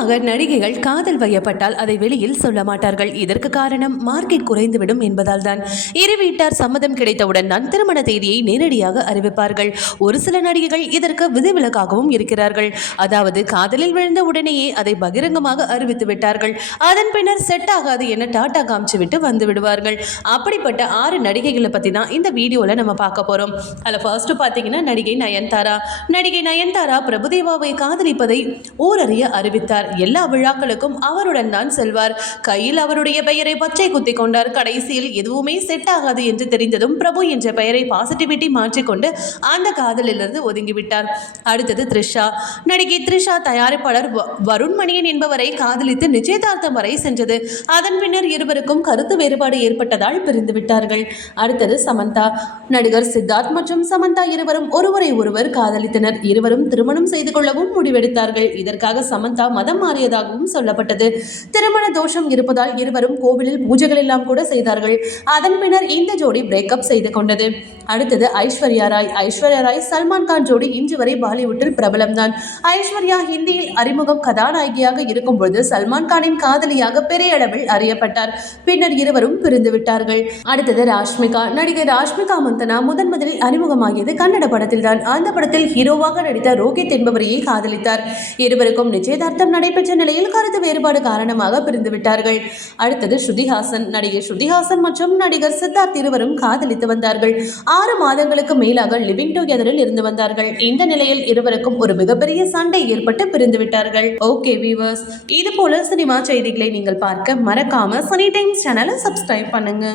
பொதுவாக நடிகைகள் காதல் வயப்பட்டால் அதை வெளியில் சொல்ல மாட்டார்கள். இதற்கு காரணம் மார்க்கெட் குறைந்துவிடும் என்பதால் தான் இரு வீட்டார் சம்மதம் கிடைத்தவுடன் தான் திருமண தேதியை நேரடியாக அறிவிப்பார்கள். ஒரு சில நடிகைகள் இதற்கு விதிவிலக்காகவும் இருக்கிறார்கள். அதாவது காதலில் விழுந்த உடனேயே அதை பகிரங்கமாக அறிவித்து விட்டார்கள். அதன் பின்னர் செட் ஆகாது என டாட்டா காமிச்சு விட்டு வந்து விடுவார்கள். அப்படிப்பட்ட ஆறு நடிகைகளை பற்றி தான் இந்த வீடியோவில் நம்ம பார்க்க போகிறோம் அதில் ஃபர்ஸ்ட் பார்த்தீங்கன்னா நடிகை நயன்தாரா. நடிகை நயன்தாரா பிரபுதேவாவை காதலிப்பதை ஊரறிய அறிவித்தார். எல்லா விழாக்களுக்கும் அவருடன் தான் செல்வார். கையில் அவருடைய பெயரை பச்சை குத்தி கொண்டார். கடைசியில் எதுவுமே செட் ஆகாது என்று தெரிந்ததும் பிரபு என்ற பெயரை பாசிட்டிவிட்டி மாற்றிக்கொண்டு அந்த காதலிலிருந்து ஒதுங்கிவிட்டார். அடுத்தது த்ரிஷா. நடிகை த்ரிஷா தயாரிப்பாளர் வ- வருண் மணியன் என்பவரை காதலித்து நிச்சயதார்த்தம் வரை சென்றது. அதன் பின்னர் இருவருக்கும் கருத்து வேறுபாடு ஏற்பட்டதால் பிரிந்து விட்டார்கள். அடுத்தது சமந்தா. நடிகர் சித்தார்த் மற்றும் சமந்தா இருவரும் ஒருவரை ஒருவர் காதலித்தனர். இருவரும் திருமணம் செய்து கொள்ளவும் முடிவெடுத்தார்கள். இதற்காக சமந்தா மதம் மாறியதாகவும் சொல்லப்பட்டது. திருமண தோஷம் இருப்பதால் இருவரும் கோவிலில் பூஜைகள் எல்லாம் கூட செய்தார்கள். அதன் பின்னர் இந்த ஜோடி பிரேக்கப் செய்து கொண்டது. அடுத்தது ஐஸ்வர்யா ராய். ஐஸ்வர்யா ராய் சல்மான் கான் ஜோடி இன்று வரை பாலிவுட்டில் பிரபலம்தான். ஐஸ்வர்யா ஹிந்தியில் அறிமுகம் கதாநாயகியாக இருக்கும்பொழுது சல்மான் கானின் காதலியாக பெரிய அளவில் அறியப்பட்டார். பின்னர் இருவரும் பிரிந்து விட்டார்கள். அடுத்தது ராஷ்மிகா. நடிகை ராஷ்மிகா மந்தனா முதன் முதலில் அறிமுகமாகியது கன்னட படத்தில்தான். அந்த படத்தில் ஹீரோவாக நடித்த ரோஹித் என்பவரையே காதலித்தார். இருவருக்கும் நிச்சயதார்த்தம் நடைபெற்ற நிலையில் கருத்து வேறுபாடு காரணமாக பிரிந்து விட்டார்கள். அடுத்தது ஸ்ருதிஹாசன். நடிகை ஸ்ருதிஹாசன் மற்றும் நடிகர் சித்தார்த் இருவரும் காதலித்து வந்தார்கள். ஆறு மாதங்களுக்கு மேலாக லிவிங் டுகெதரில் இருந்து வந்தார்கள். இந்த நிலையில் இருவருக்கும் ஒரு மிகப்பெரிய சண்டை ஏற்பட்டு பிரிந்து விட்டார்கள் ஓகே வீவர்ஸ் இது போல சினிமா செய்திகளை நீங்கள் பார்க்க மறக்காம சனி டைம்ஸ் சேனலை சப்ஸ்கிரைப் பண்ணுங்க.